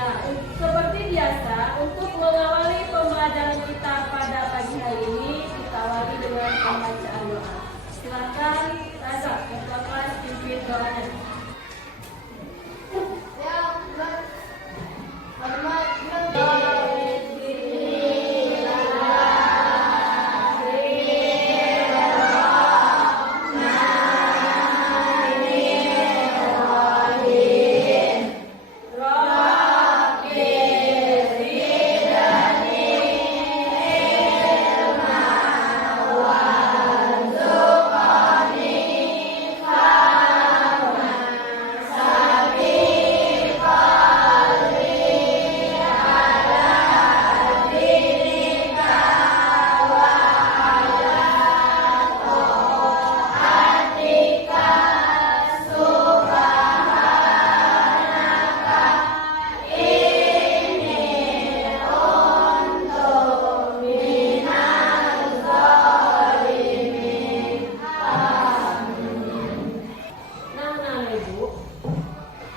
Nah, seperti biasa, untuk mengawali pembelajaran kita pada pagi hari ini, kita awali dengan pembacaan doa. Silakan, Raza, ketua kelas pimpin doanya.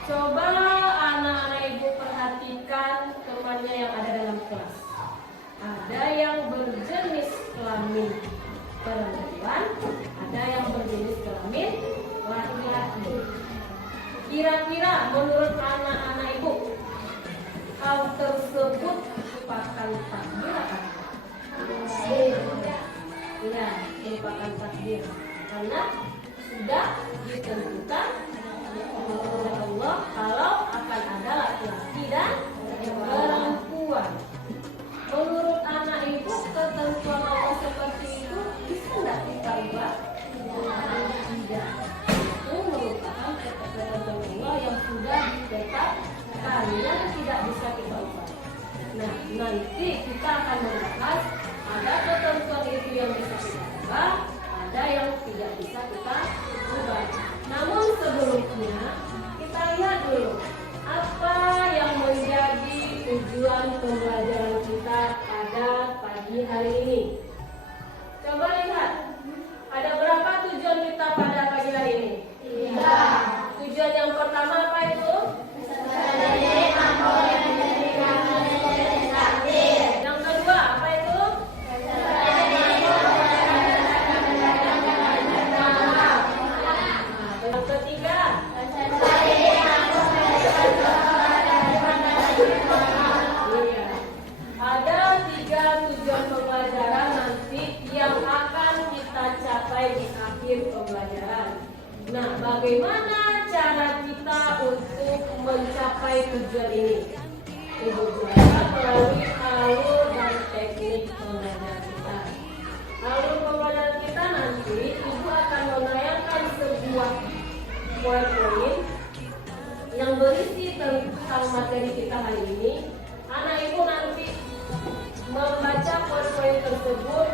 Coba anak-anak ibu perhatikan temannya yang ada dalam kelas. Ada yang berjenis kelamin perempuan, ada yang berjenis kelamin laki-laki. Kira-kira menurut anak-anak ibu, hal tersebut merupakan takdir apa? Ya, merupakan takdir. Karena sudah ditentukan oleh Allah kalau akan ada laki-laki dan perempuan. Menurut anak ibu, ketentuan Allah seperti itu bisa tidak kita ubah? Tidak. Itu merupakan ketentuan Allah yang sudah ditetapkan yang tidak bisa kita ubah. Nah, nanti kita akan membahas ada ketentuan itu yang bisa kita ubah, ada yang tidak bisa kita ubah. Namun sebelumnya kita lihat dulu apa yang menjadi tujuan pembelajaran kita pada pagi hari ini. Coba lihat, ada berapa tujuan kita pada pagi hari ini? 3. Tujuan yang pertama apa itu? Yang kedua apa itu? Yang ketiga? Ada 3 tujuan pembelajaran nanti yang akan kita capai di akhir pembelajaran. Nah, bagaimana cara kita untuk mencapai tujuan ini? Ibu jelaskan melalui alur dan teknik pembelajaran kita. Alur pembelajaran kita nanti, Ibu akan menayangkan sebuah PowerPoint yang berisi tentang materi kita hari ini. Anak Ibu nanti membaca PowerPoint tersebut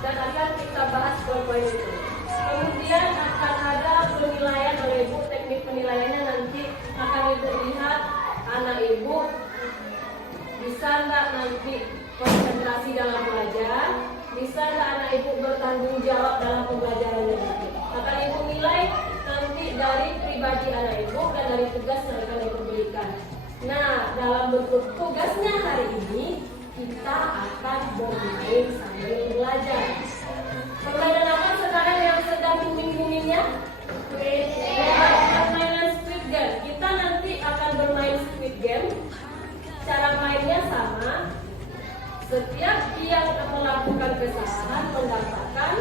dan akan kita bahas PowerPoint itu. Kemudian akan ada penilaian oleh Ibu, teknik penilaiannya nanti akan Ibu lihat anak Ibu bisa nggak nanti konsentrasi dalam belajar, bisa nggak anak Ibu bertanggung jawab dalam pembelajarannya nanti. Akan Ibu nilai nanti dari pribadi anak Ibu dan dari tugas yang akan Ibu berikan. Nah, dalam bentuk tugasnya hari ini kita akan bermain sambil belajar. Permainan apa sekarang yang sedang booming-boomingnya? Permainan Squid Game. Kita nanti akan bermain Squid Game. Cara mainnya sama. Setiap yang melakukan kesalahan mendapatkan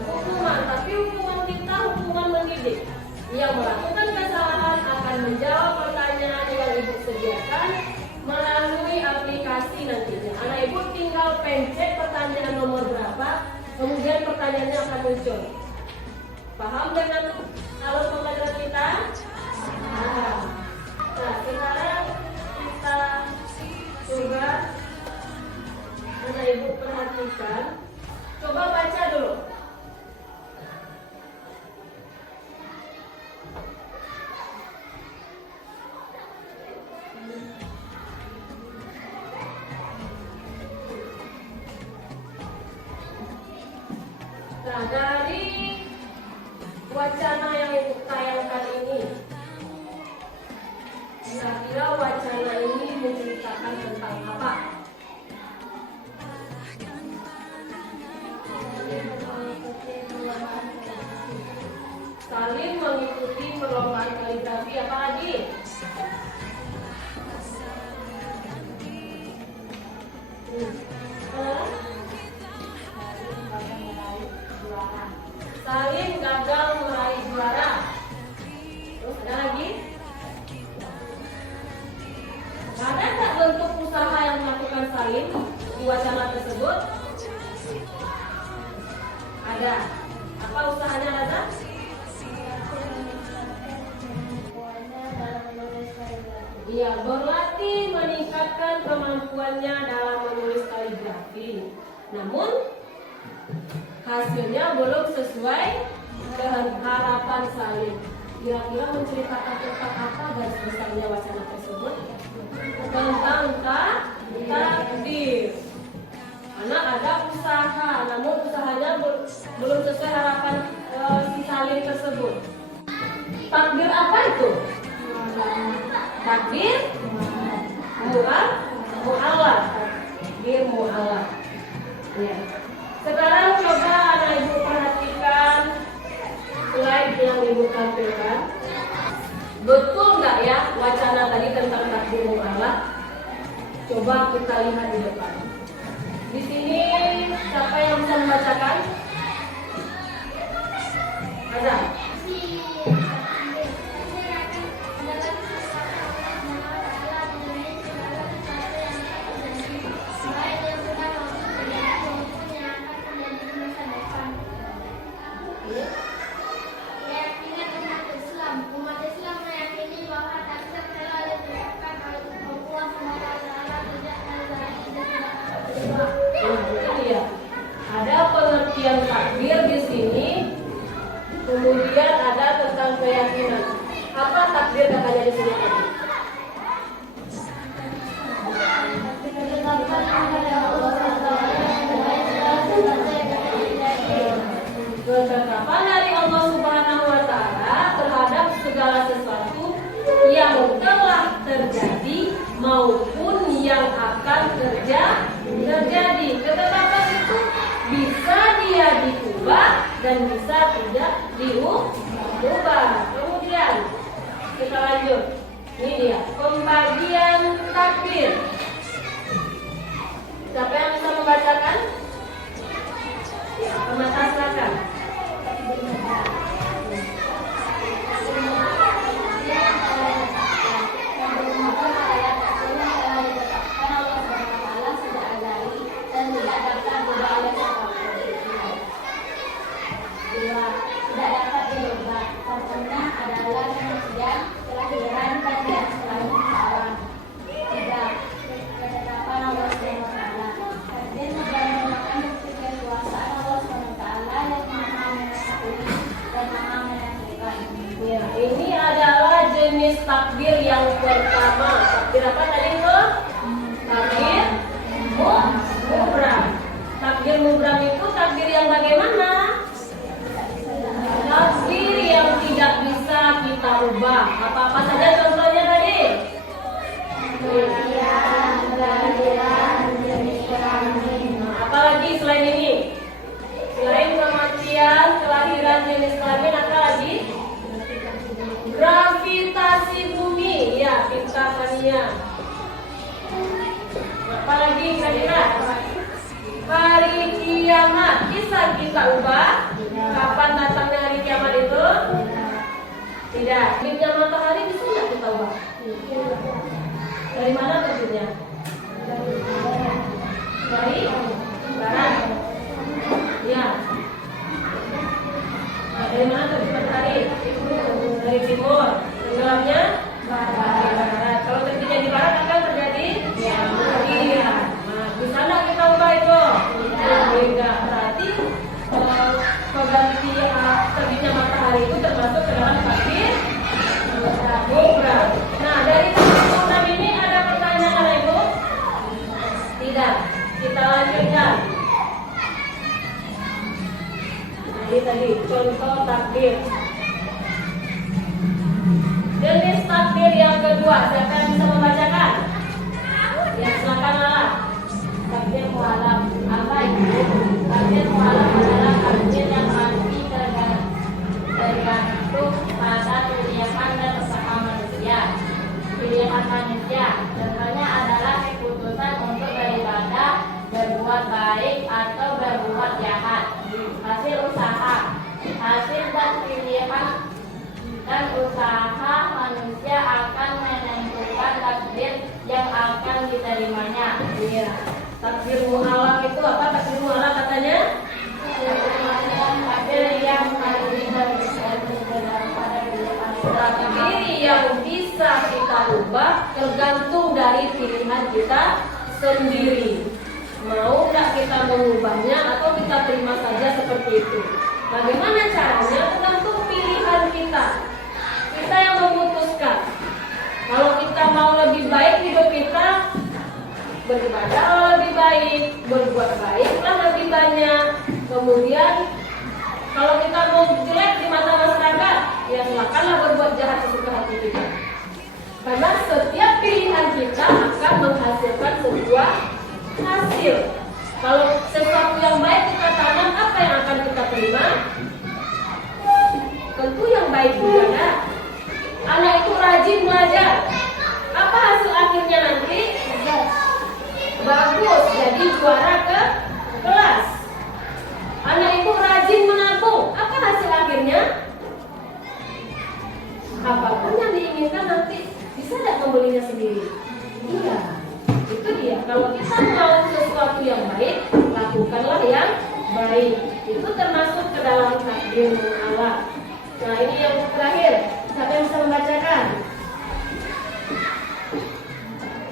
hukuman, tapi hukuman kita hukuman mendidik. Yang melakukan kesalahan akan menjawab pertanyaan yang Ibu sediakan melalui aplikasi nantinya. Anak Ibu tinggal pencet pertanyaan nomor berapa, kemudian pertanyaannya akan muncul. Paham dengan alur pembelajaran kita? Nah, sekarang kita coba anak Ibu perhatikan. Coba baca dulu. Nah, dari wacana yang Ibu tayangkan ini, kira-kira wacana ini Salim gagal meraih juara. Terus ada lagi? Ada nggak bentuk usaha yang melakukan Salim di wacana tersebut? Ada. Apa usahanya, Raza? Iya, berlatih meningkatkan kemampuannya dalam menulis kaligrafi. Namun hasilnya belum sesuai dengan harapan Salim. Kira-kira menceritakan tentang apa garis besarnya wacana tersebut? Tentang takdir. Karena ada usaha, namun usahanya belum sesuai harapan si Salim tersebut. Takdir apa itu? Takdir mu'alaf. Takdir mu'alaf. Ya. Sekarang coba anak ibu perhatikan slide yang ibu tampilkan. Betul nggak ya wacana tadi tentang takdir mu'alaf? Coba kita lihat di depan. Di sini siapa yang bisa membacakan? Ada? Ada pengertian takdir di sini, kemudian ada tentang keyakinan. Apa takdir katanya di sini tadi? Ketetapan dari Allah Subhanahu wa Ta'ala terhadap segala sesuatu yang telah terjadi maupun yang akan terjadi. Ketetapan itu bisa dia diubah dan bisa tidak diubah. Kemudian kita lanjut. Ini dia pembagian takdir. Siapa yang bisa membacakan? Pemata silakan. Ya, ini adalah jenis takdir yang pertama. Takdir apa tadi itu? Takdir mubram. Takdir mubram itu takdir yang bagaimana? Takdir yang tidak bisa kita ubah. Apa-apa saja contohnya tadi? Apalagi selain ini? Selain kematian, kelahiran, jenis kelamin, apa lagi? Gravitasi bumi, ya, Pintavania. Apalagi kira-kira? Hari kiamat, bisa kita ubah? Kapan datangnya hari kiamat itu? Tidak. Terbitnya matahari bisa nggak kita ubah? Dari mana terbitnya? Dari barat. Ya. Nah, dari mana terbit matahari? Dari timur. Tenggelamnya barat. Kalau terbitnya di barat akan terjadi? Iya. Nah, bisa nggak kita ubah itu? Tidak. Berarti pengganti terbitnya matahari itu termasuk ke dalam takdir mubram. Nah, dari takdir mubram ini ada pertanyaan apa Ibu? Tidak. Kita lanjutkan. Ini tadi contoh takdir. Jenis takdir yang kedua, siapa yang bisa membacakan? Ya, silakan Lala. Takdir mu'alaf. Apa itu? Takdir mu'alaf adalah takdir yang masih tergantung pada pilihan dan usaha manusia. Pilihan manusia contohnya adalah keputusan untuk beribadah dan usaha manusia akan menentukan takdir yang akan diterimanya. Iya. Takdir mu'alaq itu apa? Takdir mu'alaq katanya? Takdir yang tidak bisa bergerak pada Takdir yang bisa kita ubah tergantung dari pilihan kita sendiri. Mau nggak kita mengubahnya atau kita terima saja seperti itu? Bagaimana caranya? Tergantung pilihan kita. Kita yang memutuskan. Kalau kita mau lebih baik hidup kita, beribadah lebih baik, berbuat baiklah lebih banyak. Kemudian kalau kita mau jelek di mata masyarakat, ya silakanlah berbuat jahat sesuka hati kita. Karena setiap pilihan kita akan menghasilkan sebuah hasil. Kalau sesuatu yang baik kita tanam, apa yang akan kita terima? Tentu yang baik juga. Nah, anak itu rajin belajar. Apa hasil akhirnya nanti? Bagus, jadi juara ke kelas. Anak itu rajin menabung. Apa hasil akhirnya? Apapun yang diinginkan nanti bisa tidak membelinya sendiri. Iya, itu dia. Kalau kita mau sesuatu yang baik, lakukanlah yang baik. Itu termasuk ke dalam takdir Allah. Nah, ini yang terakhir. Siapa yang bisa membacakan?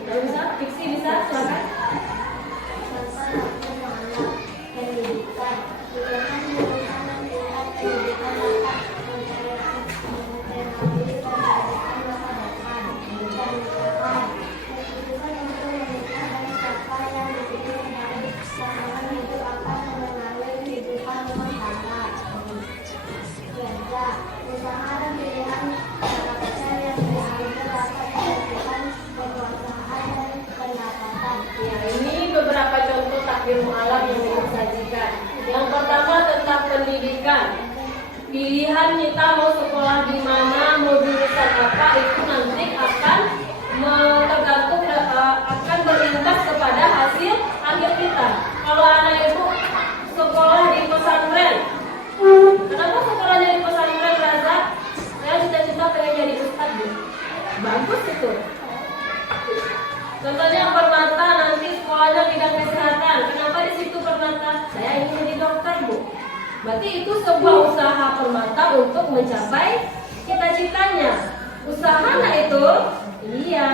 Kalau bisa, fiksi bisa, silakan. Ilmu alam yang disajikan. Yang pertama tentang pendidikan. Pilihan kita mau sekolah di mana, mau jurusan apa, itu nanti akan tergantung akan berimbas kepada hasil akhir kita. Kalau anak ibu sekolah di pesantren, kenapa sekolahnya di pesantren, Raza? Saya cita-cita pengen jadi ustadz, Bu. Bagus itu. Contohnya Permata nanti sekolahnya bidang kesehatan. Kenapa di situ Permata? Saya ingin jadi dokter, Bu. Berarti itu sebuah usaha Permata untuk mencapai cita-citanya. Usaha anak itu, iya.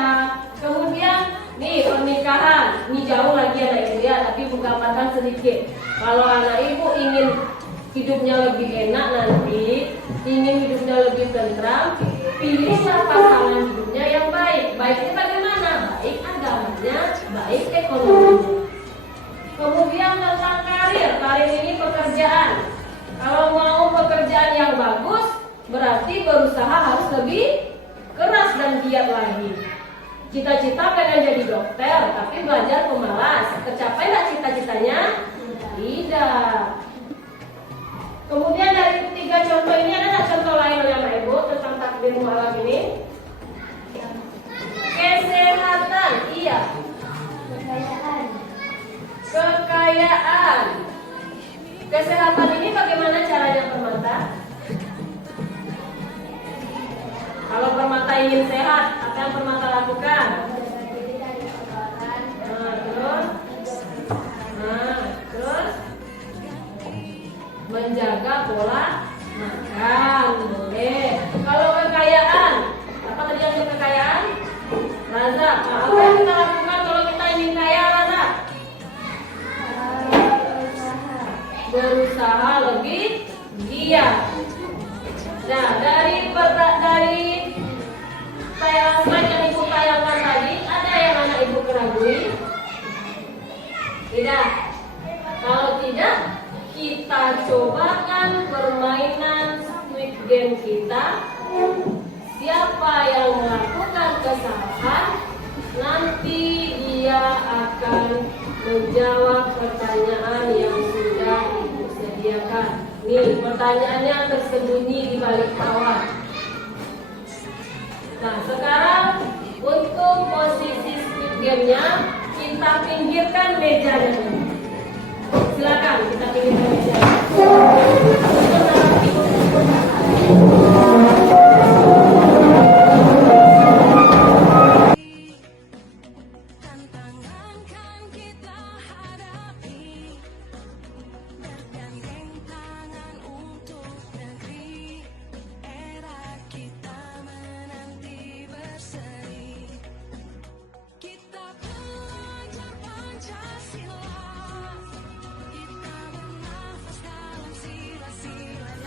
Kemudian nih pernikahan, ini jauh lagi anak ibu ya, tapi menggambarkan sedikit. Kalau anak ibu ingin hidupnya lebih enak nanti, ingin hidupnya lebih tentram, pilihlah pasangan hidupnya yang baik. Baiknya bagaimana? Baik agamanya, baik ekonominya. Kemudian tentang karir ini pekerjaan. Kalau mau pekerjaan yang bagus, berarti berusaha harus lebih keras dan giat lagi. Cita-cita pengen jadi dokter, tapi belajar pemalas. Tercapai nggak cita-citanya? Tidak. Kemudian dari 3 contoh ini ada nggak contoh lain oleh Mbak Ibu tentang takdir mu'alaf ini? Kesehatan, iya. Kekayaan. Kesehatan ini bagaimana caranya Permata? Kalau Permata ingin sehat, apa yang Permata lakukan? Terus menjaga pola makan, boleh. Kalau kekayaan, apa tadi yang kekayaan? Raza, apa yang kita lakukan kalau kita ingin kaya, Raza? Berusaha lebih giat. Nah, dari slide yang ibu tayangkan tadi, ada yang anak ibu keragui? Tidak. Kalau tidak, kita cobakan permainan Squid Game kita. Siapa yang melakukan kesalahan, nanti dia akan menjawab pertanyaan yang sudah ibu sediakan. Nih, pertanyaannya tersembunyi di balik awan. Nah, sekarang untuk posisi Squid Game-nya, kita pinggirkan mejanya. Silakan kita pinggirkan mejanya.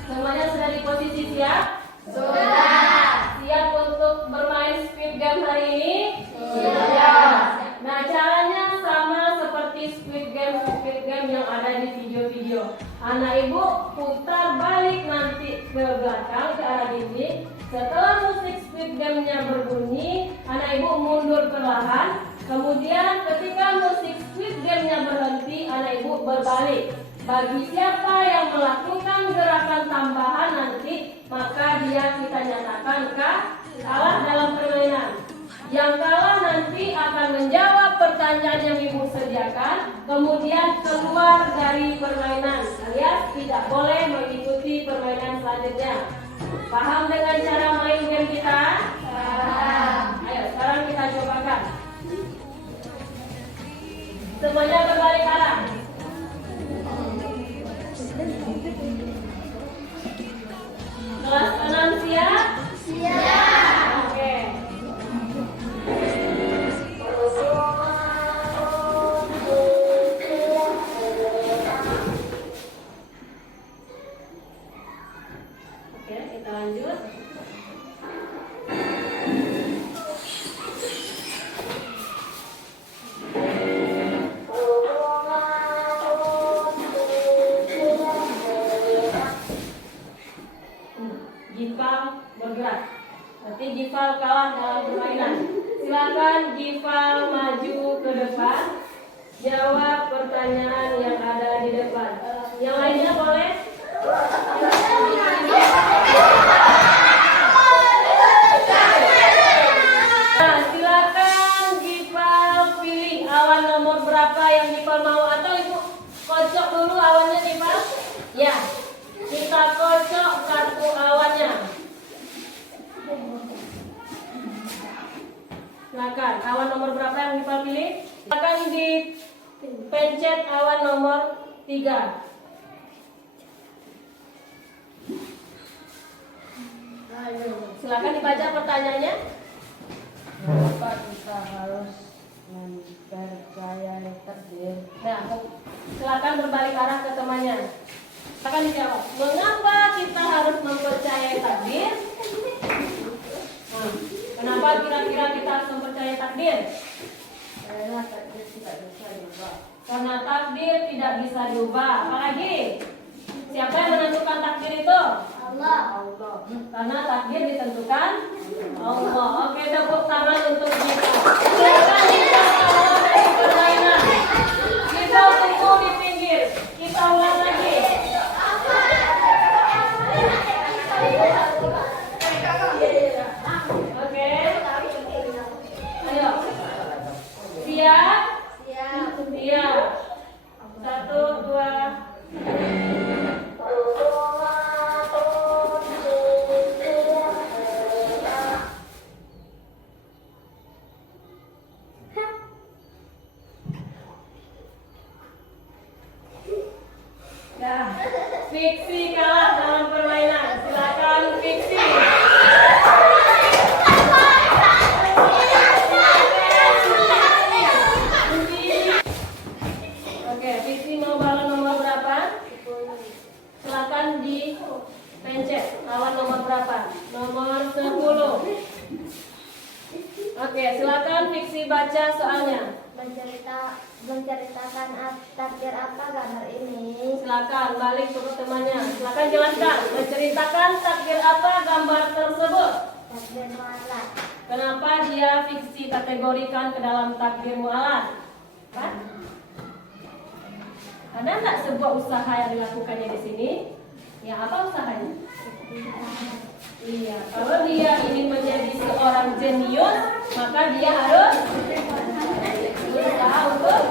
Semuanya sudah di posisi siap? Sudah. Siap untuk bermain Squid Game hari ini? Sudah. Nah, caranya sama seperti Squid Game yang ada di video-video. Anak ibu putar balik nanti ke belakang ke arah dinding. Setelah musik Squid Game-nya berbunyi, anak ibu mundur perlahan. Kemudian ketika musik Squid Game-nya berhenti, anak ibu berbalik. Bagi siapa yang melakukan gerakan tambahan nanti, maka dia kita nyatakan kalah dalam permainan. Yang kalah nanti akan menjawab pertanyaan yang ibu sediakan, kemudian keluar dari permainan, alias tidak boleh mengikuti permainan selanjutnya. Paham dengan cara main game kita? Paham. Ayo, sekarang kita cobakan. Semuanya berbalik arah. Kelas 6 siap? Siap. Oke. Oke, kita lanjut. Gifal bergerak. Berarti Gifal kalah dalam permainan. Silakan Gifal maju ke depan. Jawab pertanyaan yang ada di depan. Yang lainnya boleh? Nah, silakan Gifal pilih awan nomor berapa yang Gifal mau, atau ibu kocok dulu awannya Gifal? Ya, kita kocok kartu awannya. Silakan, awan nomor berapa yang Gifal pilih? Silakan dipencet awan nomor 3. Silakan dibaca pertanyaannya. Kenapa kita harus mempercayai takdir? Nah, silakan berbalik arah ke temannya. Silakan dijawab. Mengapa kita harus mempercayai takdir? Nah, kenapa kira-kira kita harus mempercayai takdir? Karena takdir tidak bisa diubah. Karena takdir tidak bisa diubah. Apalagi? Siapa yang menentukan takdir itu? Allah. Karena takdir ditentukan Allah. Oke, tepuk tangan untuk kita. Silakan kita keluar dari permainan. Kita tunggu di pinggir. Kita ulang lagi. Oke. Ayo. Siap? Siap. Siap. 1, 2. Ya, Fiksi kalah dalam permainan. Silakan Fiksi. Oke, Fiksi mau balon nomor berapa? Silakan dipencet. Awan nomor berapa? Nomor 10. Oke, silakan Fiksi baca soalnya. Menceritakan takdir apa gambar ini? Silakan balik ke temannya. Silakan jelaskan. Menceritakan takdir apa gambar tersebut? Takdir mualat. Kenapa dia fiksi kategorikan ke dalam takdir mualat? Kan? Ada nggak sebuah usaha yang dilakukannya di sini? Ya, apa usahanya? Iya, kalau dia ingin menjadi seorang jenius, maka dia harus berusaha untuk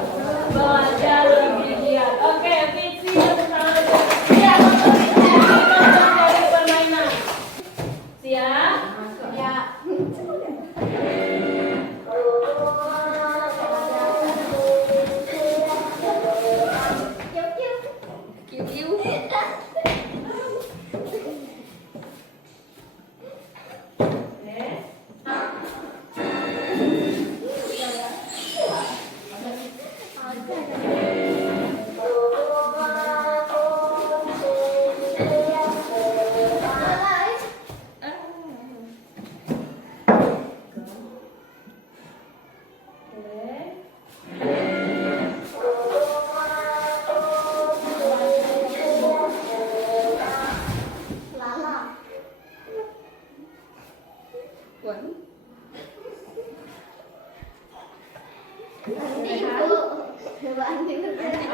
belajar lebih giat. Oke, fiksi siap untuk dikeluarkan dari permainan. Siap? Ya. Oke.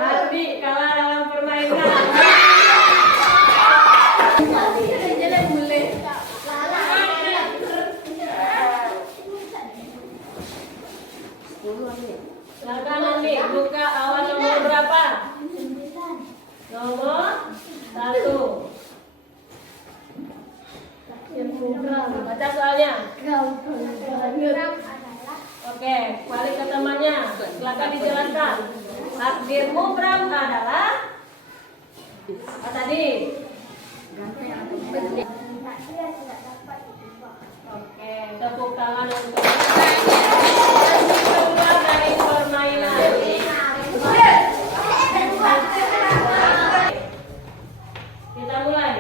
Ardi kalah dalam permainan. Silakan Andi, buka awan nomor berapa? Nomor 1. Baca soalnya. Oke, balik ke temannya. Silakan dijelaskan. Takdir mubram adalah apa tadi? Oke, tepuk tangan untuk keluar dari permainan. Kita mulai.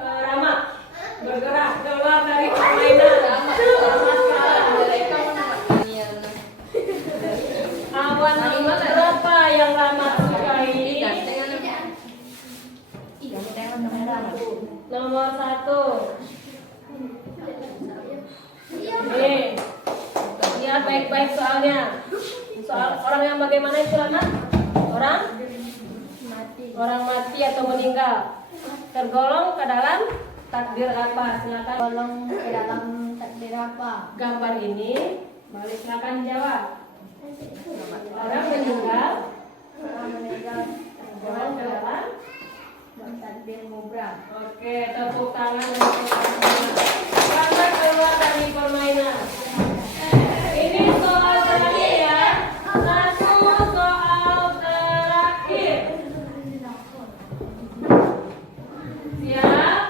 Rama bergerak keluar dari permainan. Awan nomor berapa yang Rama sukai? Nomor 1. Nih, lihat baik-baik soalnya. Soal orang yang bagaimana itu Rama? Orang mati atau meninggal. Tergolong ke dalam takdir apa? Silakan. Tolong ke dalam takdir apa? Gambar ini, balik silakan jawab. Orang meninggal. Tergolong ke dalam Takdir mubram. Oke, tepuk tangan untuk selamat keluar dari permainan. Ini soal terakhir ya. Satu soal terakhir. Siap?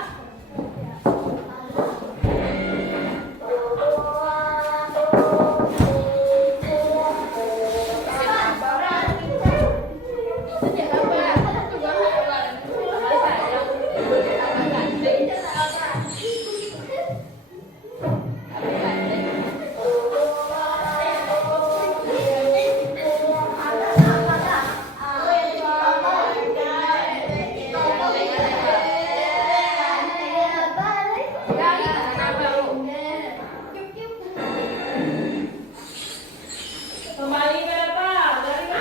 Kembali ke depan. Dari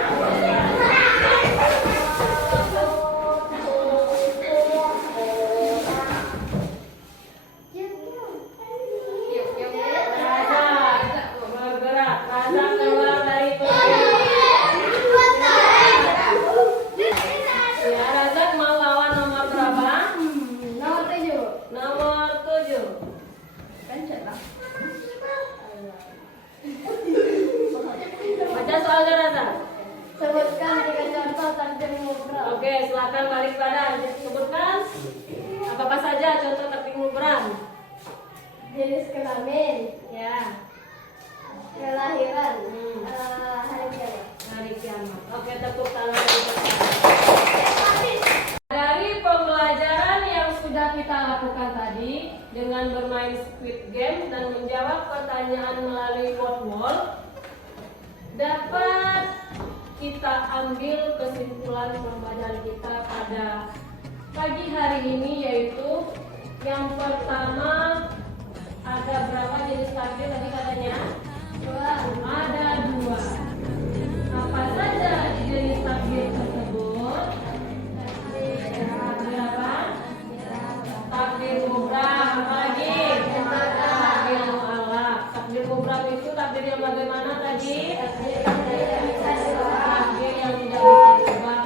Raza bergerak. Raza keluar dari permainan. Ya, Raza mau lawan nomor berapa? Nomor 7. Nomor 7. Baca soalnya Raza. Sebutkan 3 contoh takdir mubram. Oke, silakan balik badan. Sebutkan apa saja contoh takdir mubram. Jenis kelamin, Ya, kelahiran, Hmm. hari kiamat. hari kiamat. Oke, tepuk tangan. Dari pembelajaran yang sudah kita lakukan tadi dengan bermain Squid Game dan menjawab pertanyaan melalui word wall, dapat kita ambil kesimpulan pembelajaran kita pada pagi hari ini, yaitu yang pertama, ada berapa jenis takdir tadi katanya? Ada 2. Apa saja jenis takdir tersebut? Takdir apa? Takdir mubram. Lagi takdir mu'alaf. Takdir mubram itu takdir yang bagaimana tadi? Takdir yang tidak bisa diubah.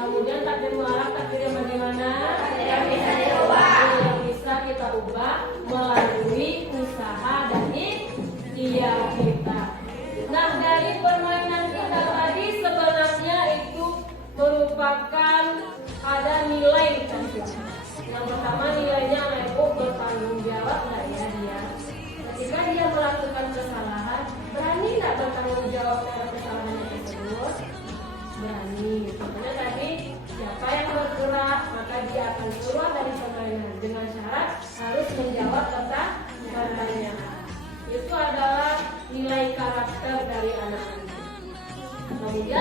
Kemudian takdir mu'alaf, takdir yang bagaimana? Yang bisa kita ubah melalui usaha dan ikhtiar kita. Nah, dari permainan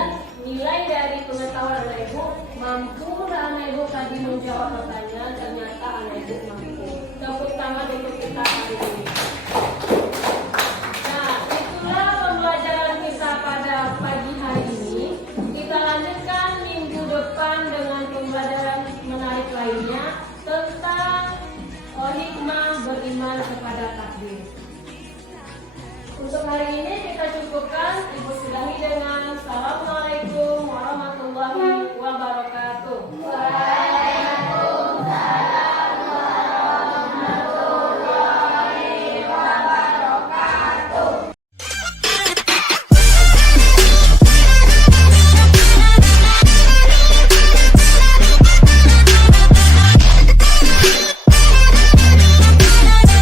Dan nilai dari pengetahuan anak ibu, mampu anak ibu tadi menjawab pertanyaan, ternyata anak ibu mampu. Tepuk tangan untuk kita hari ini. Nah, itulah pembelajaran kita pada pagi hari ini. Kita lanjutkan minggu depan dengan pembelajaran menarik lainnya tentang hikmah beriman kepada takdir. Untuk hari ini kita cukupkan. Ibu sudahi dengan salam